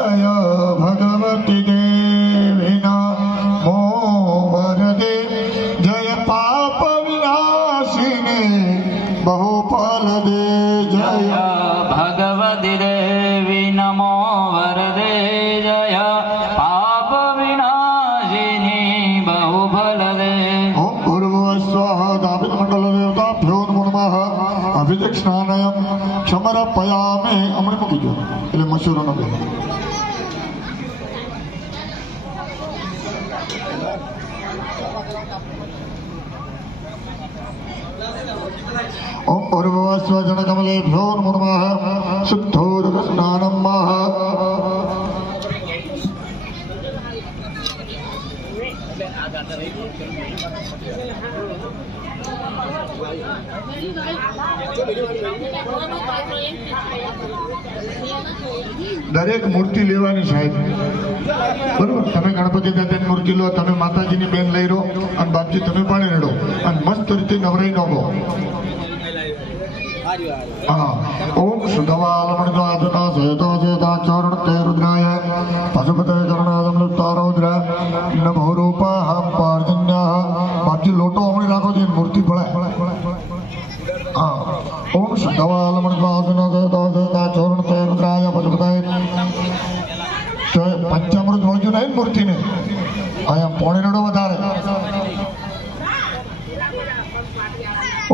जय भगवती देवी नमो वरदे जय पाप विनाशिनी बहुफल दे जय भगवती देवी नमो वरदे जय पाप विनाशिनी बहुफल दे। ओम भूर्भुवस्वः दापितमण्डलदेवताभ्यो नमो नमः अभिदक्षिणानयं समर्पयामि अमृत મૂકી દો એટલે મશૂરો ન બોલે ओम भूर्भुवस्व जनकमलेभ्यो नमो नमः शुद्धोदकस्नानं मः દરેક મૂર્તિ લેવાની સાહેબ બરોબર તમે ગણપતિ દાદાની મૂર્તિ લો તમે માતાજીની બેન લઈ લો અને બાપજી તમે પણ રેડો અને મસ્ત રીતે નવરાઈ નવો ओम शुद्धवालमणिद्वादना सेतो चेता चरणते रुद्राय पशुपते चरणादमलुप्तारौद्र नमो रूपः पार्जन्यः बाकी लोटो हमने राखो जी मूर्ति पड़े ओम शुद्धवालमणिद्वादना सेतो चेता चरणते रुद्राय पशुपते पंचामृत वळजू नहीं मूर्ति ने आया पोणी रडो વધારે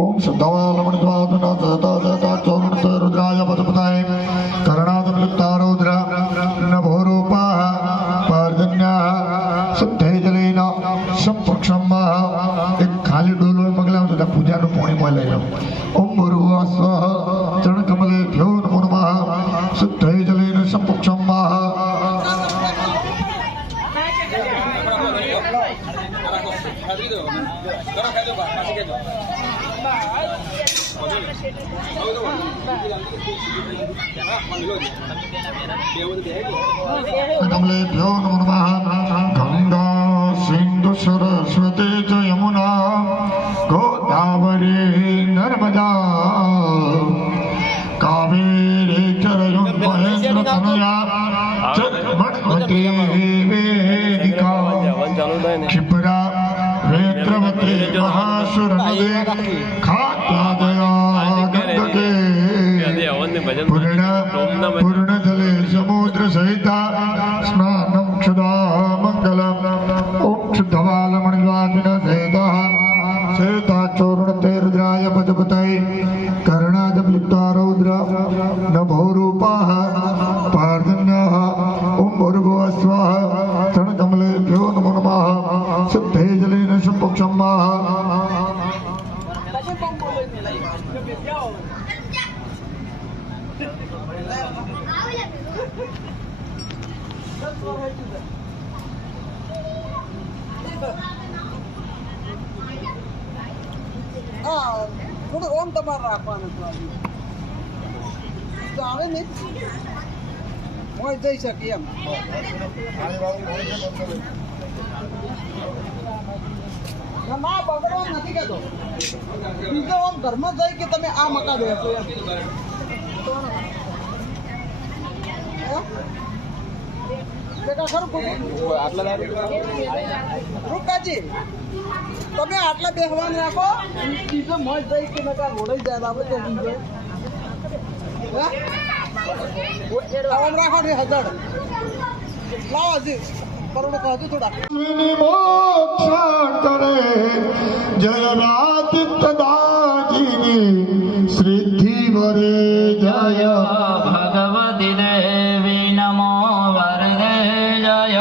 ओम शुद्धवालमणिद्वादना सेतो चेता चरणते रुद्राय पशुपते कर्णादमलुप्तारौद्र नभो रूपः पार्जन्यः शुद्धे जलेन संपक्षम एक खाली डोलो मगला सुद्धा पूजा नु पाणी में लई लो ओम भूर्भुवस्वः चरणकमलेभ्यो नमो नमः शुद्धे जलेन संपक्षम कमलेभ्यो नमो नमः गंगा सिंधु सरस्वती च यमुना गोदावरी नर्मदा कावेरी चरयुं महेन्द्र तनया जगन्मती वेदिका क्षिप्रा वेत्रवती महासुरनदे खात्यादया गंगके पूर्णजले समुद्र सहिता स्नानं क्षुधा मंगलम् ओम शुद्धवालमणिद्वादना सेता चूर्णते रुद्राय पशुपते कर्णादमलुप्तारौद्र नभो रूपः पार्जन्यः ओम भूर्भुवस्वः चरणकमलेभ्यो नमो नमः शुद्धे जलेन संपक्षम થોડું ઓમ તમારે રાખવાનું તો આવે ને હું જઈ શકી એમ ના બગડવા નથી કહેતો બીજો આમ ઘરમાં જઈ કે તમે આ મકા દેશો એમ રૂકાજી તમે આટલા બેહવાનું રાખો બીજો મજ જઈ કે નકા રોડાઈ જાય આપણે રાખો ને 1000 લાવો હજી કરોડો કહો થોડા मोक्षण करे जय रादित्य दाजिनी श्रीधि वरे जय भगवती देवी नमो वरदे जय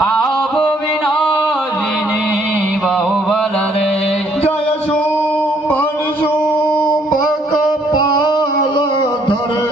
पाप विनाशिनी बहुफल दे जय शुंभ शुंभ कपाल धरे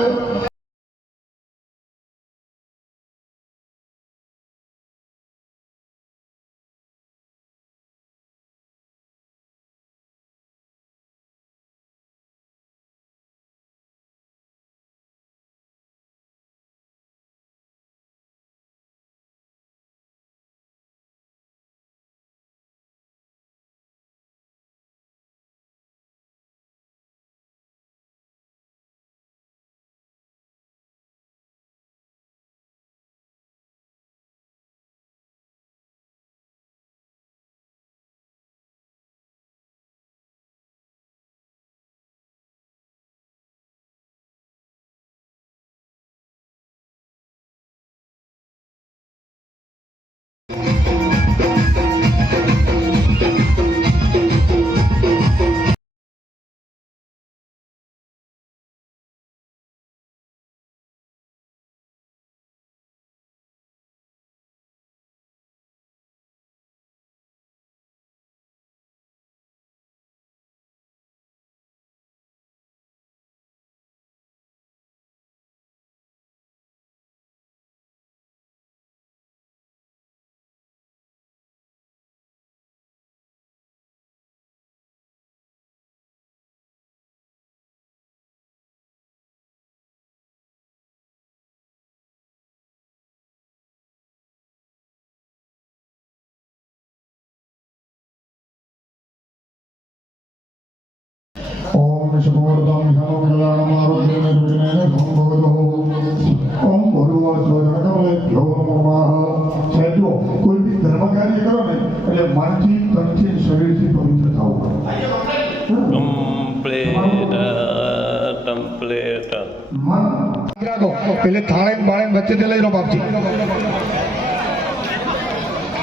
ઓમ શુભોર્દમ હેમંગલાણમ આરોગ્યેન વિઘ્નેન સંભવતો ઓમ ભૂર્ભુવઃ નમઃ. સાહેબ કોઈ બી ધર્મ કાર્ય કરો ને એટલે મનથી તનથી શરીરથી પવિત્ર થવું. મન રાખો પેલે થાળે બાળે વચ્ચેથી લઈ લો બાપજી.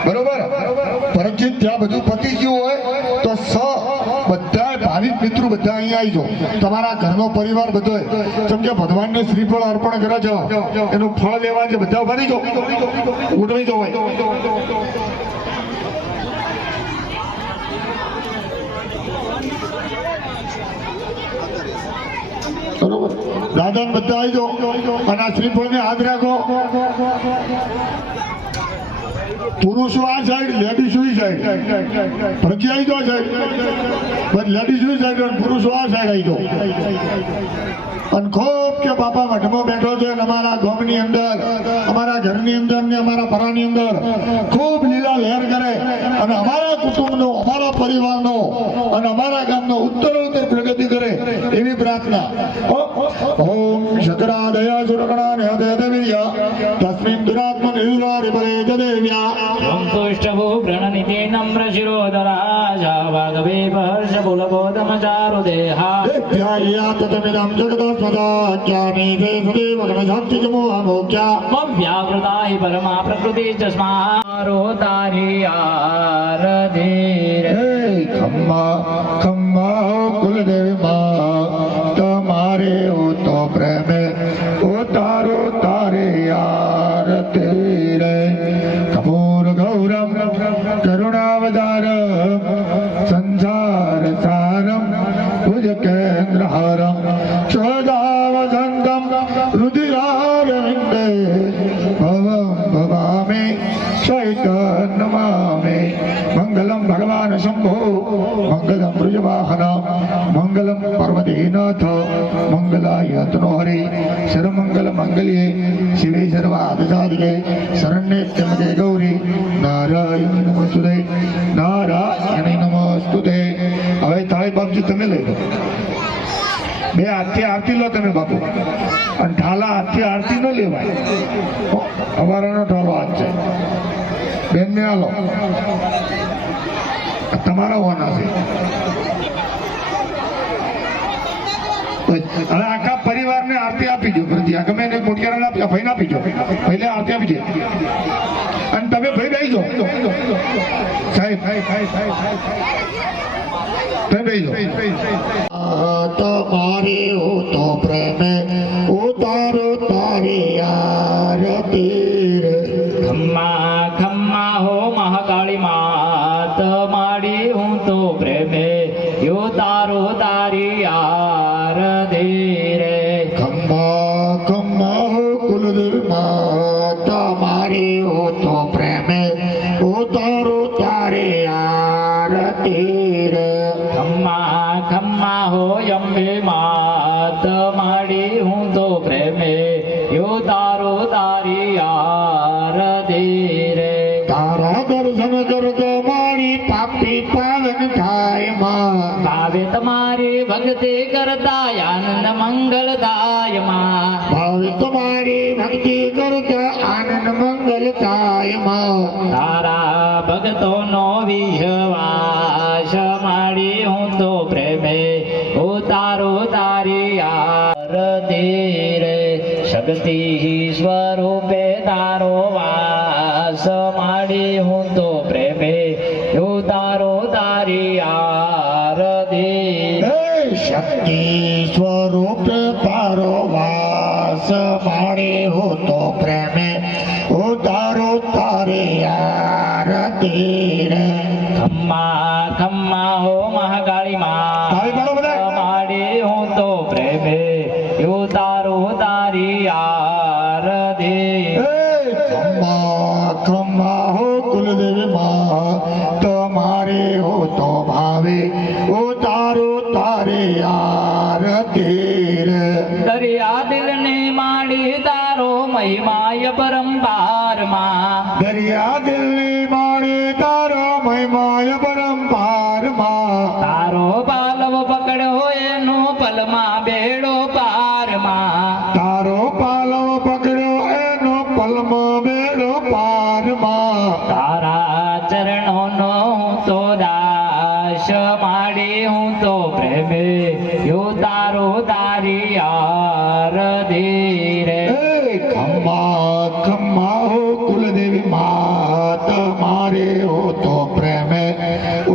બરોબર. પરંતુ ત્યાં બધું પતી ગયું હોય તો બધા ભાવિક મિત્રો બધા અહીંયા આવી જાઓ. તમારા ઘરનો પરિવાર બધો જેમ કે ભગવાનને શ્રીફળ અર્પણ કરે છે એનું ફળ લેવા છે બધા ભરી જાઓ ઉઠવી જાઓ. બરોબર. દાદાને બધા આવી જાઓ અને આ શ્રીફળને હાથ રાખો. પુરુષો આ સાઈડ, લેડીઝો આ સાઈડ. પ્રજ્ઞા આવી જાઓ સાઈડ, બસ લેડીઝો સાઈડ અને પુરુષો આ સાઈડ આવી જાઓ. અને ખૂબ કે બાપા મઠમાં બેઠો છે અને અમારા ગામની અંદર, અમારા ઘરની અંદર ને અમારા પરાની અંદર ખૂબ લીલા લહેર કરે અને અમારા કુટુંબનો, અમારા પરિવારનો અને અમારા ગામનો ઉત્તરોત્તર પ્રગતિ કરે એવી પ્રાર્થના. ઓમ શકરા દયા સુરગણા ને હૃદય દેવ્યા તસ્મિન દુરાત્મ નિર્વારી બલે જદેવ્યા ઓમ તુષ્ટભુ પ્रणनिते नम्र शिरोधराजा वागवे महर्ष बुलबोधम चारु देहा ધ્યાયા તતમિદં જગદસ્મદા જ્ઞાની દેવદેવ ગણશાંતિજમોહમોક્યા व्यावृता हि परमा प्रकृति चस्मारो तारी आरधीर ખમ્મા ખમ્મા કુલદેવી માં તમારે તો પ્રેમે ઉતારો તારે આરતી રે કપૂર ગૌરમ કરુણાવતાર સંસાર સારમ ભુજ કેન્દ્ર હારમ ચોદાવસંતમ રુધિરારવિંદે ભવમ ભવામે ચૈતન્યમામે મંગલમ ભગવાન શંભો મંગલમ બ્રજવાહન મંગલમ પાર્વતીનાથ મંગલાય તનો હરિ સર્વમંગલ મંગલ્યે શિવે સર્વાર્થસાધિકે શરણ્યે ત્ર્યંબકે ગૌરી નારાયણી નમસ્તુતે નારાયણી નમસ્તુતે. હવે તાળી બાપજી તમે લઈ લો. બે હાથથી આરતી લો તમે બાપુ અને ઢાલા હાથથી આરતી ન લેવાય. અમારાનો ઢાલો હાથ છે બેન ને આલો તમારા હોવાના છે. હવે આખા પરિવારને આરતી આપી દો. પ્રત્યે ગમે એને મોટિયારાને આપી, ભાઈને આપી દો. પહેલે આરતી આપી દે અને તમે ભાઈ બેસી જાઓ સાહેબ. તમારે તો પ્રેમે ઉતારો તારી આરતી खम्मा खम्मा हो महाकाली मात माड़ी हूँ तो प्रेमे यो तारो तारी आरती रे ખમ્મા ખમ્મા હો કુલદેવી માતા મારી હો તો પ્રેમે ઉતારો તારે આરતી રે खम्मा खम्मा हो यम्बे मात माड़ी हूँ तो प्रेमे यो तारो तारी आरती रे તારા દર્શન કરતો મારી પાપી પાવન થાય માં भावे तुम्हारी भक्ति करता आनंद मंगलदाय माँ ભાવે તમારી ભક્તિ કરતા આનંદ મંગલ થાય માં તારા ભક્તો નો વિશ્વાસ માડી હું તો પ્રેમે ઉતારો તારી આરતી રે શક્તિ સ્વરૂપે તારો વાસ માડી હું તો પ્રેમે ઉતારો તારી આરતી હે શક્તિ સ્વરૂપ તારો વાસ માણે હો તો પ્રેમે ઉતારો તારે આરતી રે ખમ્મા ખમ્મા હો મહાકાળી તાળી પાડો બધા. માં માડી હું તો પ્રેમે ઉતારો તારી આરતી ખમ્મા ખમ્મા હો કુલદેવી માં તમારે હો તો ભાવે ઉતારો તારે આરતી રે દરિયા દિલને માડી તારો મહિમાય પરંપાર માં દરિયા દિલ્હી માણે તારો મહિમાય પરંપાર માં તારો પાલવ પકડ્યો એનો પલમાં મેળો પારમાં તારા ચરણોનો હું તો દાસ માડી હું તો પ્રેમે યો તારો તારી આરતી રે એ ખમ્મા ખમ્મા હો કુલદેવી માત મારે હો તો પ્રેમે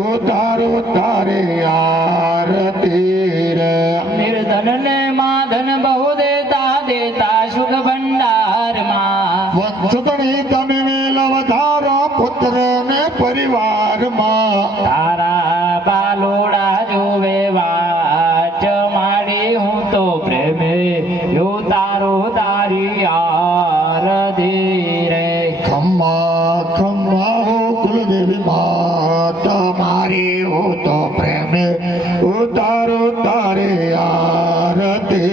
ઉતારો તારે આરતી રે નિર્ધન ને માધન બહુ દેતા દેતા સુખ ભંડારમાં વત્સતણી તમે મેલા વધારો પુત્ર ને પરિવારમાં તારા બાલોડા જોવે વાચ માડી હું તો પ્રેમે યો તારો તારી આરતી રે ખમ્મા ખમ્મા હો કુલદેવી માતા મારી હો તો પ્રેમે ઉતારો તારે આરતી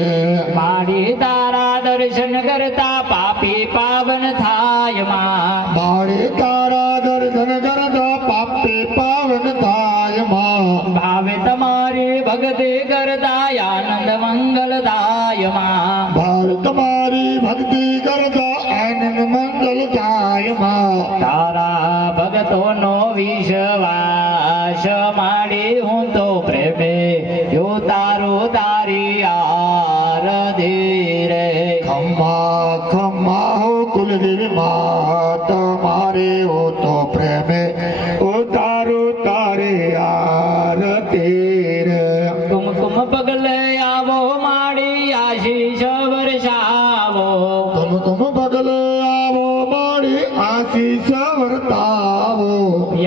રે માડી તારા દર્શન કરતા પાપી પાવન થાય માં મારે તારા દર્શન કરતા પાપે પાવન થાય માં ભાવે તમારી ભક્તિ કરતા આનંદ મંગલ થાય માં ભાવ તમારી ભક્તિ કરતા આનંદ મંગલ થાય માં તારા ભક્તોનો વિશ્વાસ માડી હું તો પ્રેમે યો તારો તારી આરતી રે ખમ્મા ખમ્મા હો કુલદેવી માતા મારે હો તો પ્રેમે ઉતારો તારે આરતી રે કુમકુમ પગલે આવો માડી આશીષ વર્ષાવો તુમ તુમ બદલે આવો મારી આશીષ વર્તાવો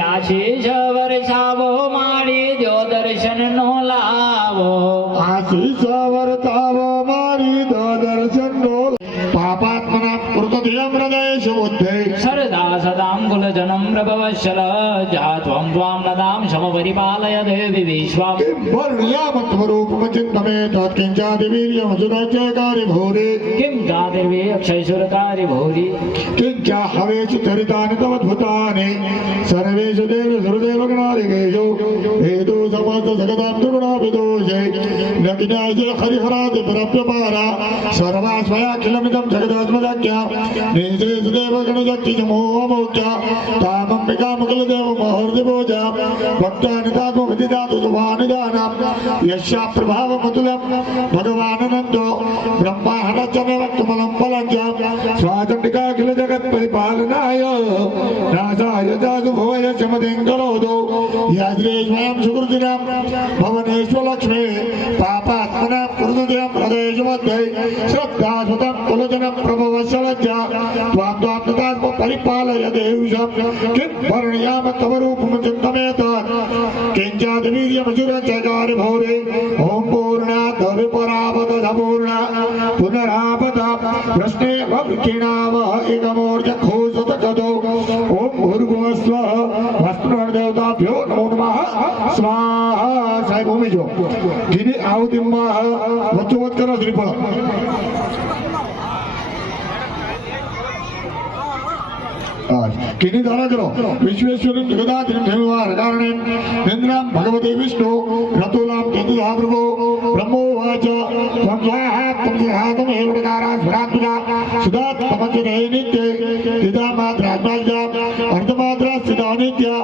આશીષ વર્ષાવો માડી જો દર્શન નો લાવો આશીષ વર્તાવો મારી દર્શન નો પાપાત્મના કૃતધ્યમ હૃદય શુદ્ધે સરદા સદાંગુલ જનમ પ્રભવશલ જાત્વમ ત્વામ નદામ સમપરિપાલય દેવી વિશ્વામ વર્ણ્યામત્વરૂપમચિંતમે તત્કિંચાदिवीर्यमसुराच्यकारि भूरि કિમ જાતિર્વે અક્ષયસુરકારી ભૂરી किञ्चा हवेषु चरितानि तवद्भुतानि सर्वेषु देव सुरदेवगणादिकेषु हेतु समस्त जगतां त्रिगुणाभिदोषे न किञ्चित् हरिहरादि परप्यपारा सर्वास्मयाखिलमिदं जगदात्मजाख्या निशेषु देवगणजक्षिजमोहमोख्या तामम्बिकामखिलदेव महर्दिभोजा भक्तानि तात्मविदिदातु शुभानिदानं यस्या प्रभावमतुलं भगवानन्दो ब्रह्माहरचमेवक्तमलं फलञ्च स्वाचण्डिकाखिल जगत् परिपालनाय नासाय जातु भवय शमतिं करोतु याद्रे स्वयं सुकृतिनां भवनेश्वलक्ष्मी पापात्मनां कृतजं हृदयेषु मध्ये श्रद्धासुतं कुलजनं प्रभवशलज्ज त्वां त्वां तदात्म परिपालय देवशं किं वर्णयाम तव रूपं चिन्तमेत किञ्चादिवीर्यमसुरचकारि भौरे ॐ पूर्णात् विपरावदधपूर्णा पुनरापद प्रश्ने वृक्षिणाम एकमोर्जखोसतगतो ॐ भूर्भुवस्वः वस्त्रदेवताभ्यो नमो नमः स्वाहा साहेब भूमिजो जिनि आहुतिम्मः वचोत्तर श्रीफल किनी धारा करो विश्वेश्वरं जगदाधिपतिं देववार कारणे इन्द्रां भगवते विष्णु रतुलां केतुधा प्रभो ब्रह्मोवाच त्वं स्वरात्मिका सुधात्ममञ्जने नित्ये तिदामात्रात्माजा अर्धमात्रा नित्या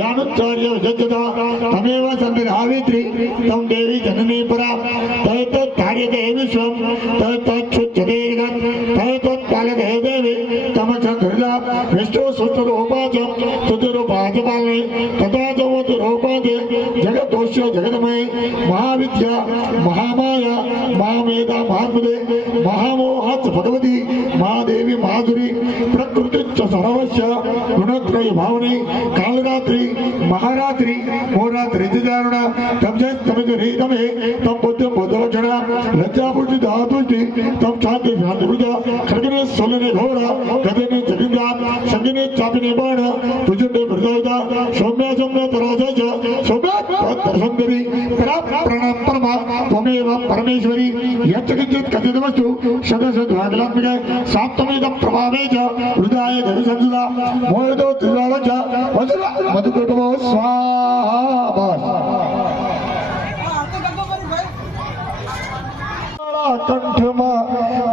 यानुच्चार्य विजज्जता तमेव सन्निधावित्री तं देवी जननी परा तैतत्कार्यते विश्वं तैतच्छुच्यते जगत् तैतत्पालते देवी तमचन्द्रजा विष्णु सुतरूपाच सुतरूपाच पालने तथा चमोतरूपाच जगदोष्य जगदमय महाविद्या महामाया महामेधा महात्मदे महामोहच भगवती महादेवी महाधुरी प्रकृति सर्वस्य गुणत्रय भावने कालरात्रि महारात्रि मोरात्रि दारुणा तमजे तमजे तमे तम बुद्ध बुद्धवचना लज्जापुष्टि धातुष्टि तम शांति शांति बुद्धा खगने सोलने घोरा गदने जगिंदा संगिने चापिने बाण तुझे मृदौदा सौम्य सौम्य तराजज सौम्य सुंदरी प्रणाम परमा त्वमेव परमेश्वरी यत्किंचित कथितमस्तु सदसद्वागलात्मिके साप्तमेदं प्रभावे च हृदय धनुसंसदा मोहतो त्रिलालच वज्र मधुकटमो स्वाहा बस कंठमा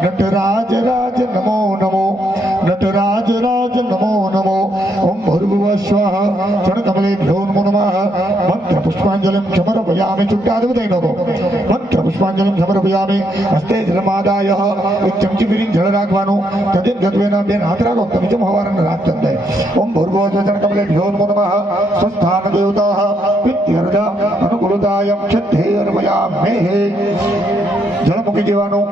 नटराज राज नमो नमो સ્વાહા ચરણકમલેભ્યો નમો નમઃ મંત્ર પુષ્પાંજલિં સમર્પયામિ ચુટ્ટાદવદૈ નમો મંત્ર પુષ્પાંજલિં સમર્પયામિ હસ્તે જલમાદાય એક ચમચી ભરીને જળ રાખવાનું તદેન ગત્વેના બેન હાથ રાખો તમે જેમ હવારને રાખતા જાય ઓમ ભૂર્ભુવઃ ચરણકમલેભ્યો નમો નમઃ સ્વસ્થાન દેવતાઃ વિદ્યર્ધ અનુકૂળતાયં ક્ષત્રેયર્પયામિ જળ મૂકી દેવાનું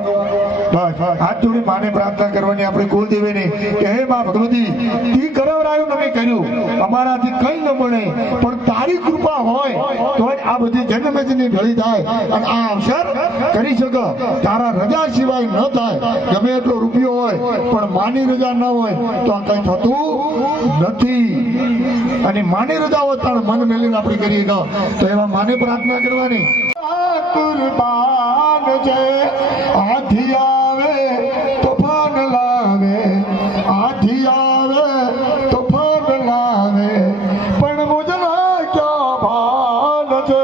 બસ હાથ જોડી માને પ્રાર્થના કરવાની આપણે કુળદેવીને કે હે મા ભગવતી તી કરાવરાયું નમે કર્યું અમારાથી કઈ ન બને પણ તારી કૃપા હોય તો જ આ બધી જન્મજની ભળી થાય અને આ અવસર કરી શકો તારા રજા સિવાય ન થાય ગમે એટલો રૂપિયો હોય પણ માની રજા ન હોય તો આ કઈ થતું નથી અને માની રજા હોય તાર મન મેલીને આપણે કરીએ તો એવા માને પ્રાર્થના કરવાની કુરબાન છે આથી આવે તોફાન લાવે આથી આવે તોફાન લાવે પણ મુજના ક્યાં ભાન છે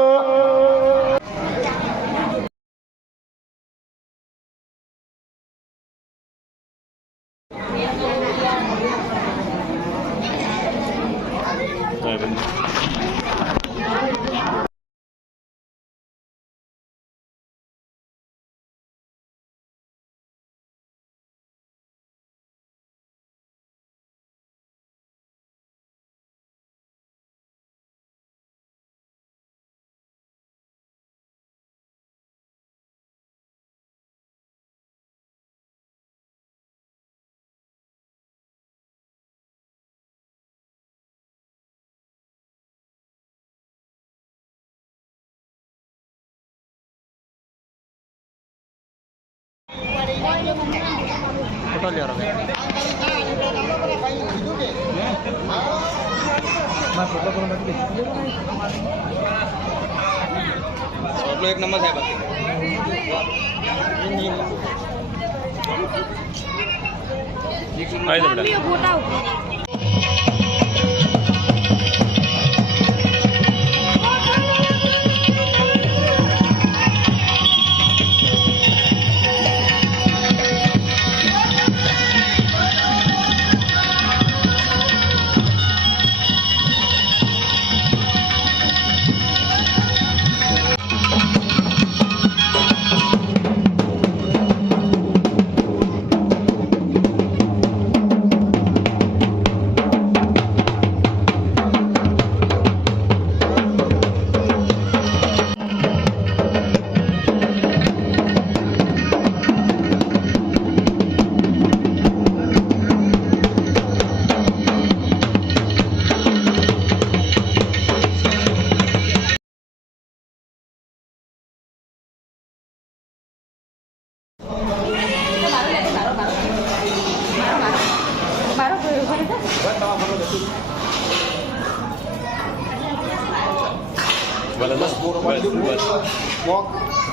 એક નંબર સાહેબ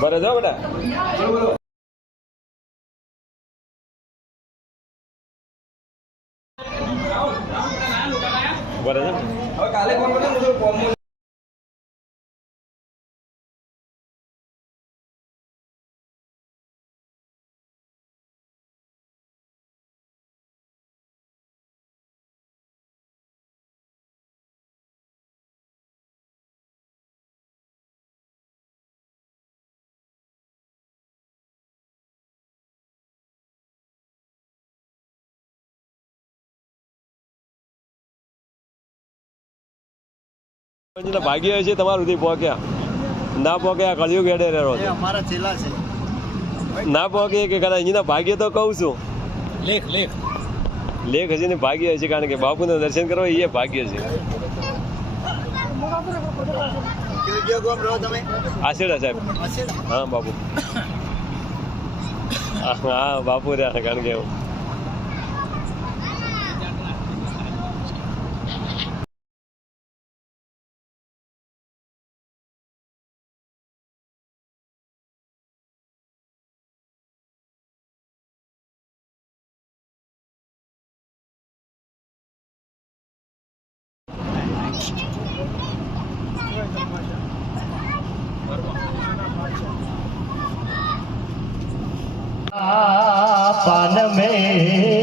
બરાબર જાઓ બેટા બરાબર હવે કાલે કોણ બોલે ભાગ્ય છે તમારું સુધી પહોંચ્યા ના પહોંચ્યા કળિયુગ હેડે રહ્યો અમારા છેલ્લા છે ના પહોંચે કે કદાચ એના ભાગ્ય તો કહું છું લેખ લેખ લેખ હજી ને ભાગ્ય છે કારણ કે બાપુને દર્શન કરવા એ ભાગ્ય છે આશીર્વાદ સાહેબ હા બાપુ હા બાપુ રહ્યા કારણ કે पान में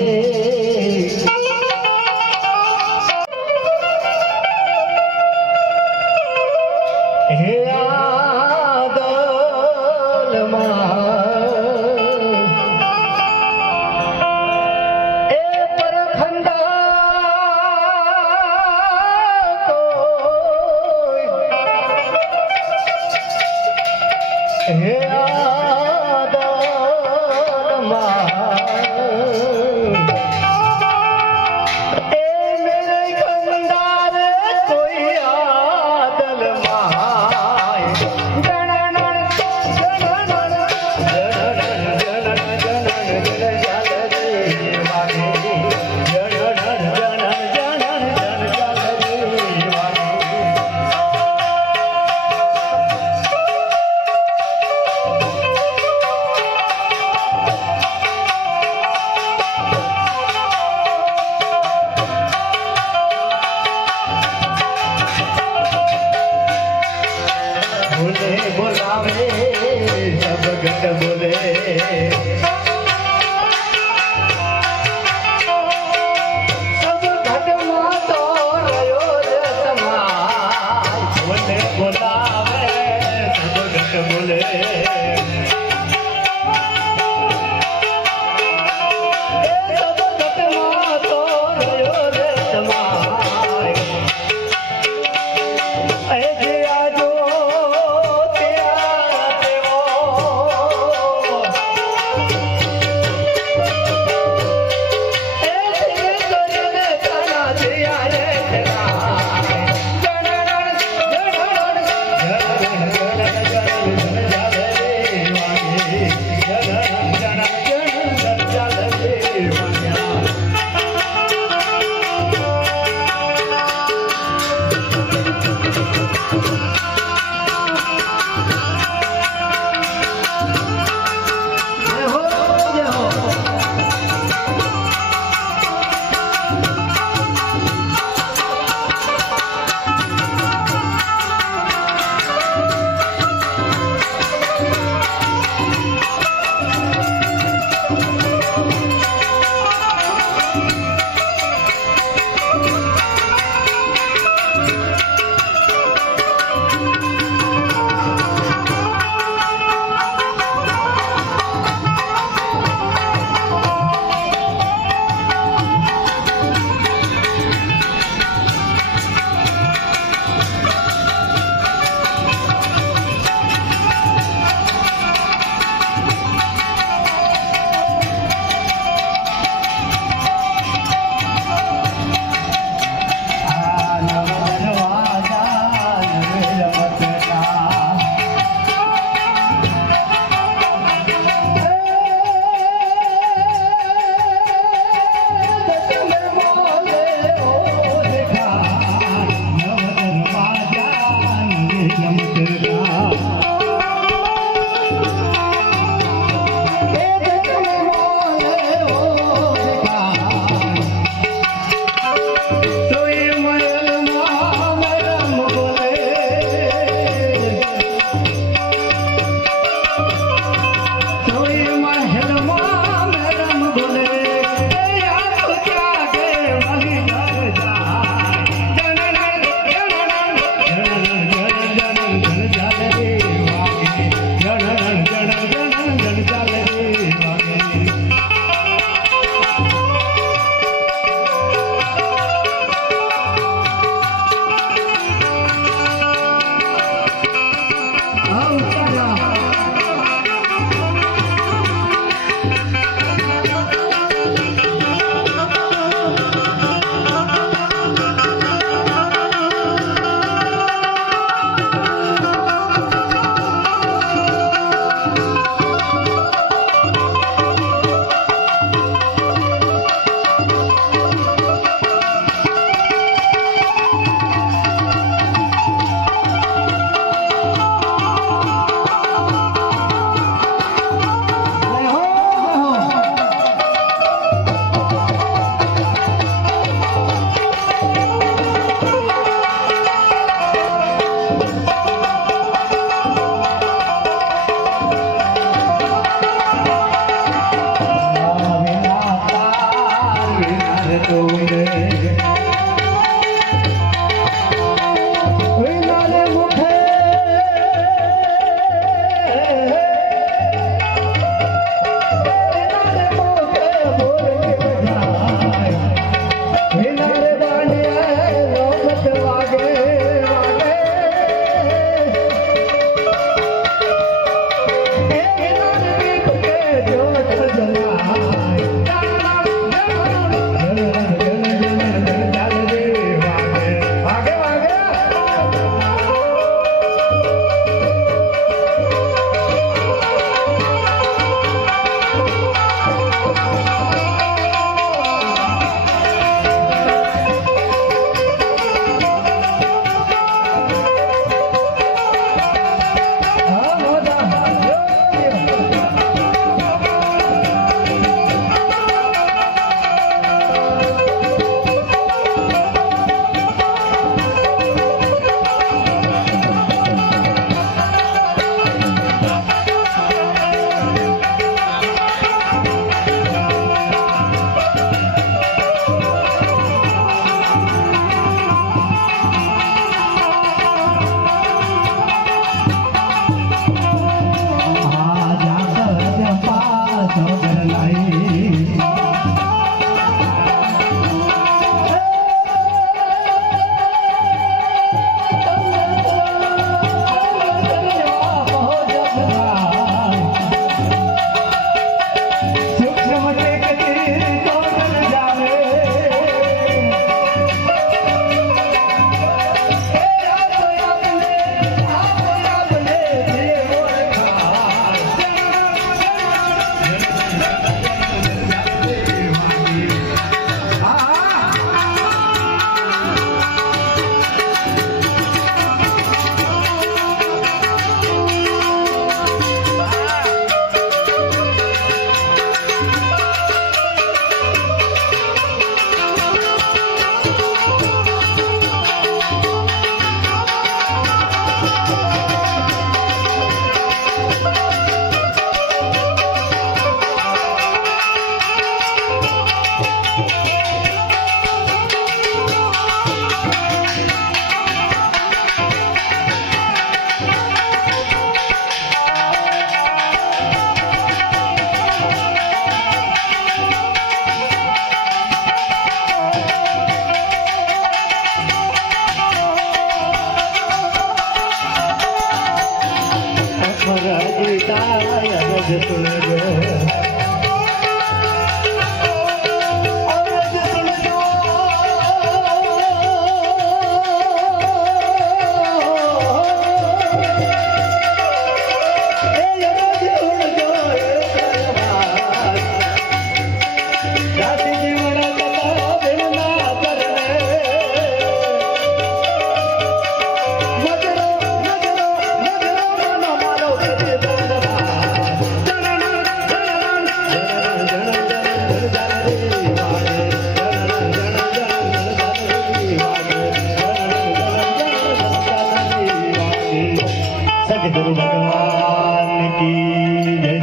સદગુરુ ભગવાન કી જય.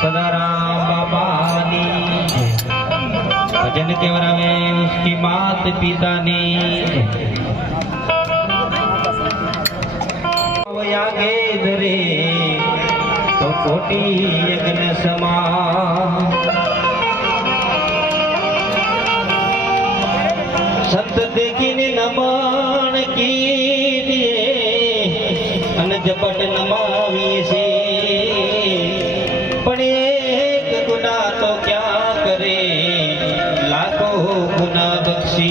सदाराम बाबानी भजन केवरावे उसकी मात पिता ने आगे धरे तो कोटि यज्ञ समा संत देखीने नमन कीजिए अन जपट नमावीए से पण एक गुना तो क्या करे लाखों गुना बख्शी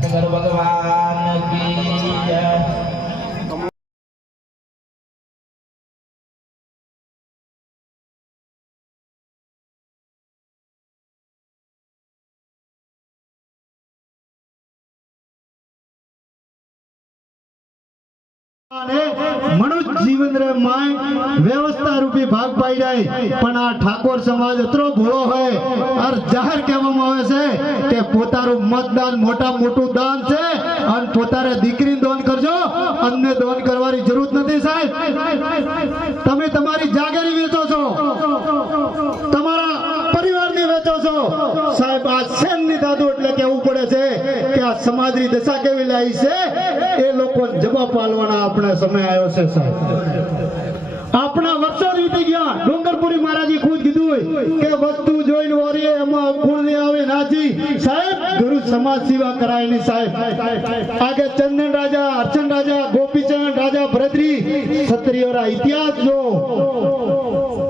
शंकर भगवान की जय. મનુષ્ય જીવન રે માય વ્યવસ્થા રૂપી ભાગ પાઈ જાય પણ આ ઠાકોર સમાજ એટલો ભોળો હોય और જાહેર કહેવામાં આવે છે પોતાનું મતદાન મોટું દાન છે અને પોતાને દીકરીને દાન કરજો, અન્ય દાન કરવાની જરૂર નથી સાહેબ. તમે તમારી જાગીરી વેચો છો, તમારા પરિવારની વેચો છો સાહેબ. આ સેન ની દાદુ એટલે કેવું પડે છે કે આ સમાજની દશા કેવી લાવી છે એ લોકો જવાબ પાલવાના આપણે સમય આવ્યો છે સાહેબ. આપણા વર્ષો વીતી ગયા. ડુંગરપુરી મહારાજી ખુદ કીધું કે વસ્તુ જોઈને વરીએ એમાં ગુણ ને આવે નાજી સાહેબ. ગુરુ સમાજ સેવા કરાય નહીં સાહેબ. આગે ચંદન રાજા, અર્ચન રાજા, ગોપીચંદ રાજા, ભરતરી ક્ષત્રિયોના ઇતિહાસ જો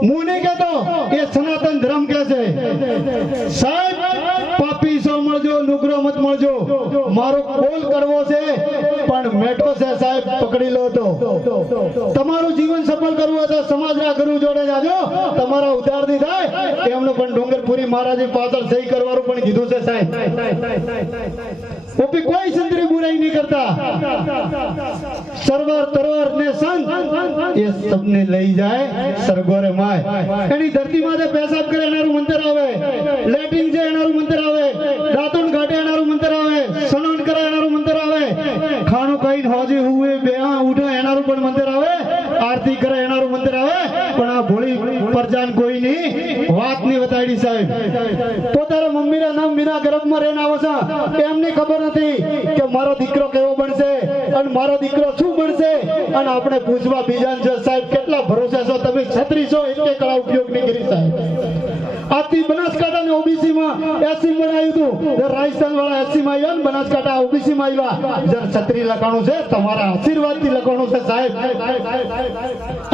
હું નહીં કહેતો, એ સનાતન ધર્મ કે છે સાહેબ. પાપી સો મળજો, નુગરો મત મળજો. મારો કોલ કરવો છે પણ મેઠો છે સાહેબ, પકડી લો તો. તમારું જીવન સફળ કરવું હોય તો સમાજના ગુરુ જોડે જાજો, તમારા ઉદ્ધાર નહીં થાય. એમનું પણ ડુંગરપુરી મહારાજે પાછળ સહી કરવાનું પણ કીધું છે સાહેબ. ઓપી કોઈ સંતરી બુરાઈ નહીં કરતા. સરવર તરવર ને સંત એ સબને લઈ જાય સરગોરે માય. એની ધરતી માથે પેશાબ કરે એનારું મંતર આવે, લેટિંગ છે એનારું મંતર આવે, દાંતણ ઘાટે એનારું મંતર આવે, સનન કરે એનારું મંતર આવે, ખાણું ખાઈને હોજે હુએ બેહા ઉઠે એનારું પણ મંતર આવે, આરતી કરે એનારું મંતર આવે. પણ આ ભોળી પરજાન કોઈની વાત નહીં બતાડી સાહેબ. પોતાના મમ્મીના નામ વિના ગર્ભમાં રહીને આવો છે, એમને ખબર નથી કે મારો દીકરો કેવો બનશે અને મારો દીકરો શું બનશે. અને આપણે પૂછવા બીજાને છે સાહેબ કેટલા ભરોસે છો તમે. 3600 એક કળા ઉપયોગ નહીં કરી સાહેબ. આથી બનાસકાંઠા ને ઓબીસી માં 80 બનાવ્યું હતું, રાજસ્થાન વાળા 80 માં આવ્યા, બનાસકાંઠા ઓબીસી માં આવ્યા. જર છત્રી લખાણું છે, તમારા આશીર્વાદ થી લખાણું છે સાહેબ.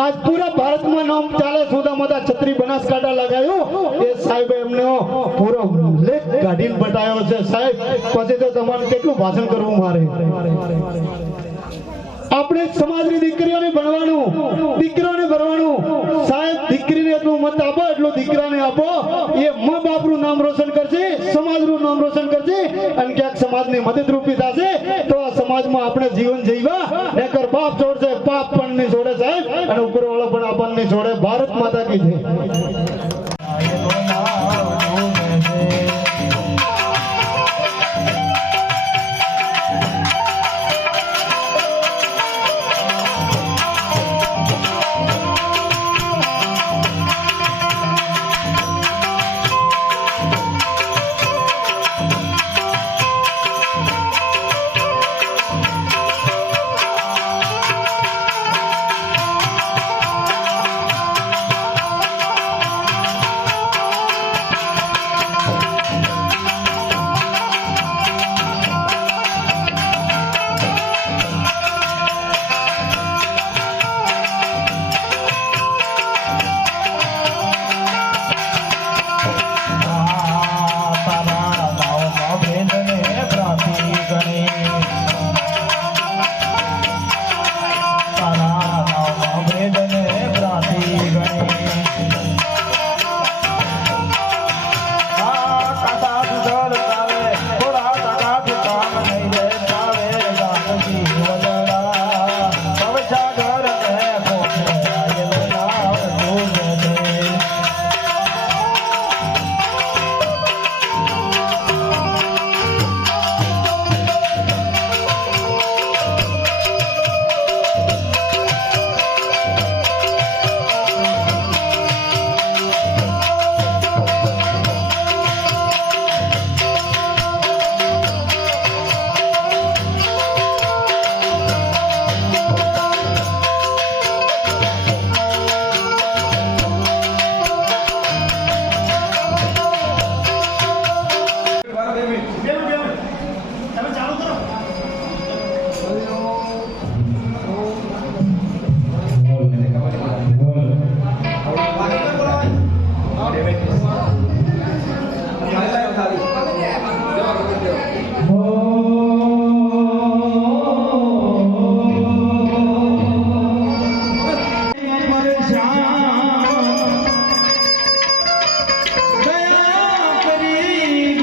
આજ પૂરા ભારતમાં નામ ચાલે સુધા મોટા છત્રી બનાસકાંઠા લગાવ્યું એ સાહેબ એમને પૂરો લેખ કાઢીને બતાવ્યો છે સાહેબ. પછી તો તમારે કેટલું ભાષણ કરવું મારે. આપણે સમાજની દીકરીઓને ભણવાનું, દીકરીઓને ભણવાનું સાહેબ. દીકરીને એટલું મત આપો એટલું દીકરાને આપો, એ મા બાપનું નામ રોશન કરશે, સમાજનું નામ રોશન કરશે અને ક્યાંક સમાજની મદદરૂપી થશે તો આ સમાજમાં આપણે જીવન જીવવા. નકર બાપ છોડશે, પાપ પણ નહીં છોડે સાહેબ, અને ઉપરવાળો પણ આપણને નહીં છોડે. ભારત માતા કી જય.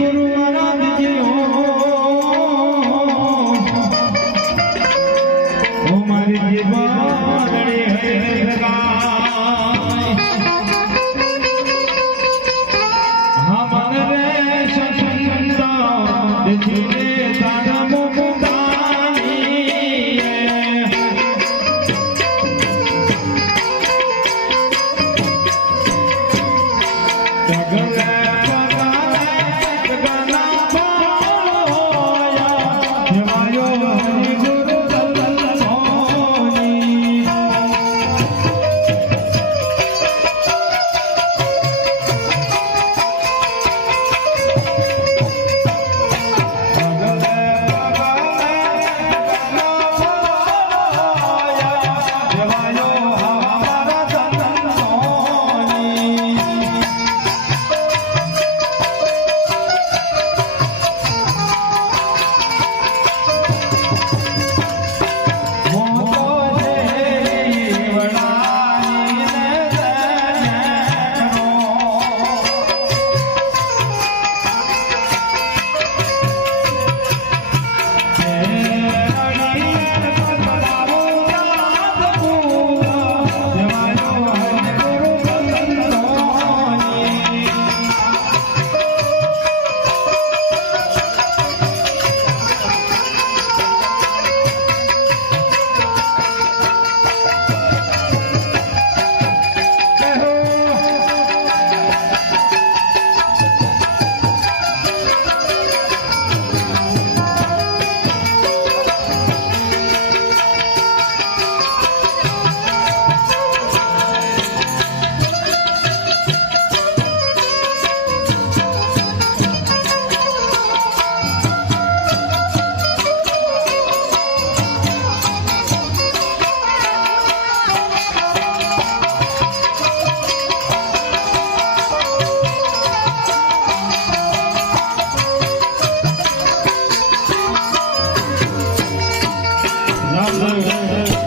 ગુરુ મહારાજ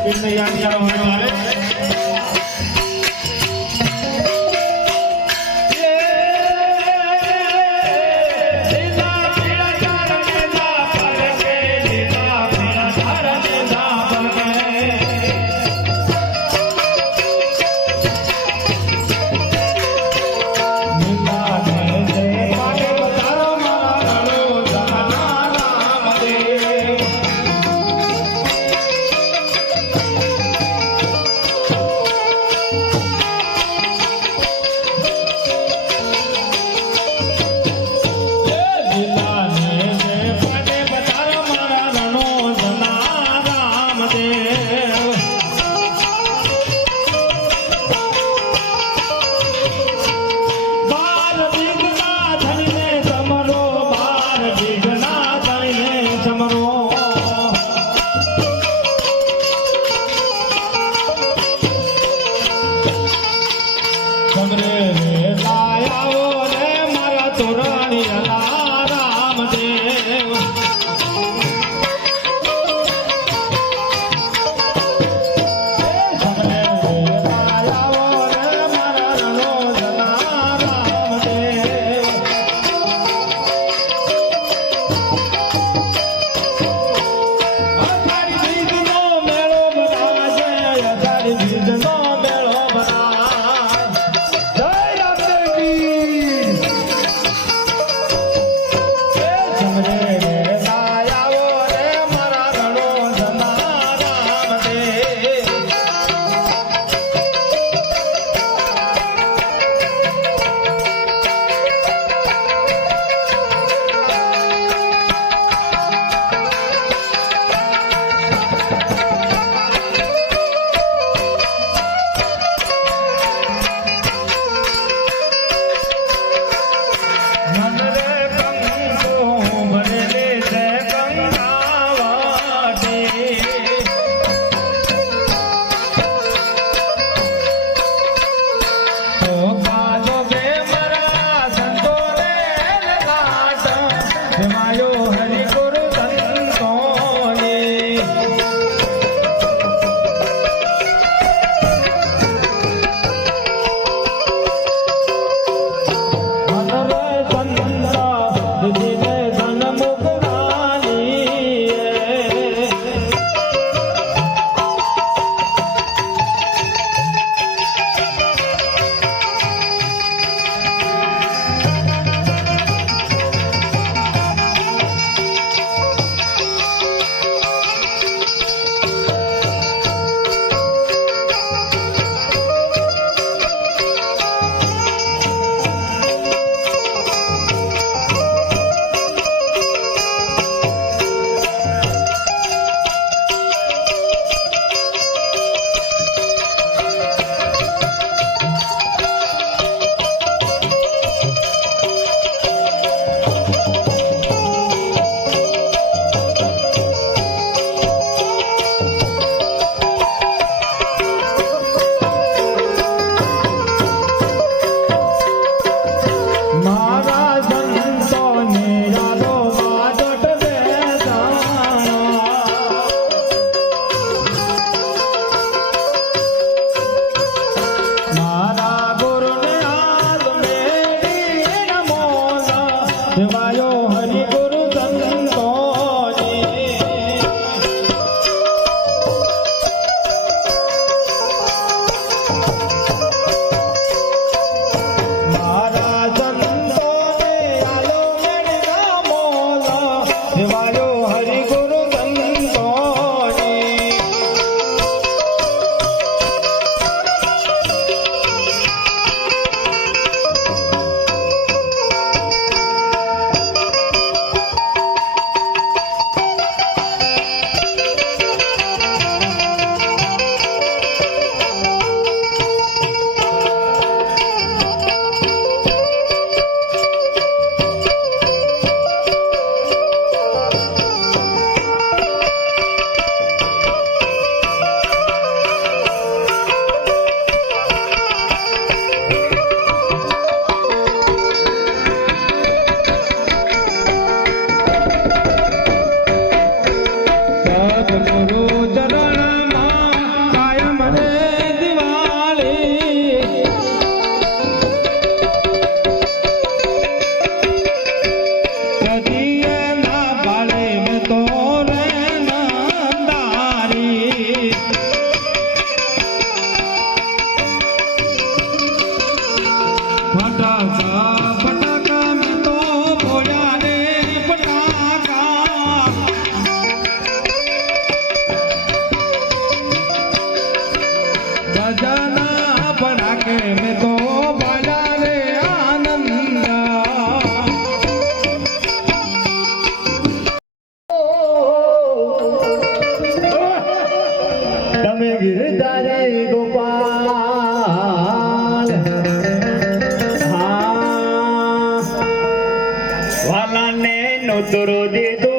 ગોવિંદ યાદ કરવાનું આવે ઉત્તરો દે તો